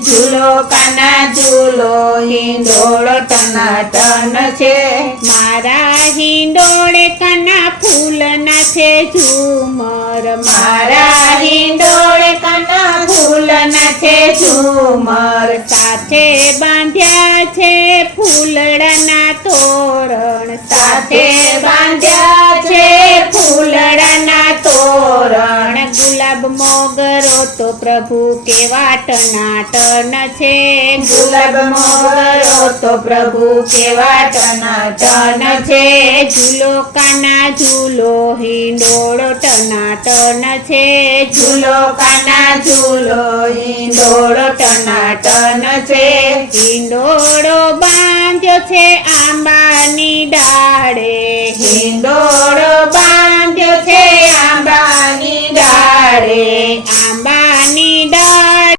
ઝૂલો કાના ઝૂલો હિંડોળો ટનાટન છે મારા હિંડોળે કાના ફૂલના છે ઝુમર મારા હિંડોળે કાના ફૂલના છે ઝુમર સાથે બાંધ્યા છે ફૂલડાના તોરણ સાથે બાંધ્યા છે ફૂલડાના તોરણ ગુલાબ મોગરો તો પ્રભુ કેવા ટનાટન છે ગુલાબ મોગરો તો પ્રભુ કેવા ટનાટન છે ઝૂલો કાના ઝૂલો હિંડોળો ટનાટન છે ઝૂલો કાના ઝૂલો હિંડોળો ટનાટન છે હિંડોળો બાંધ્યો છે આંબાની ડાળે હિંડોળો બાંધ્યો છે આંબાની ડાળે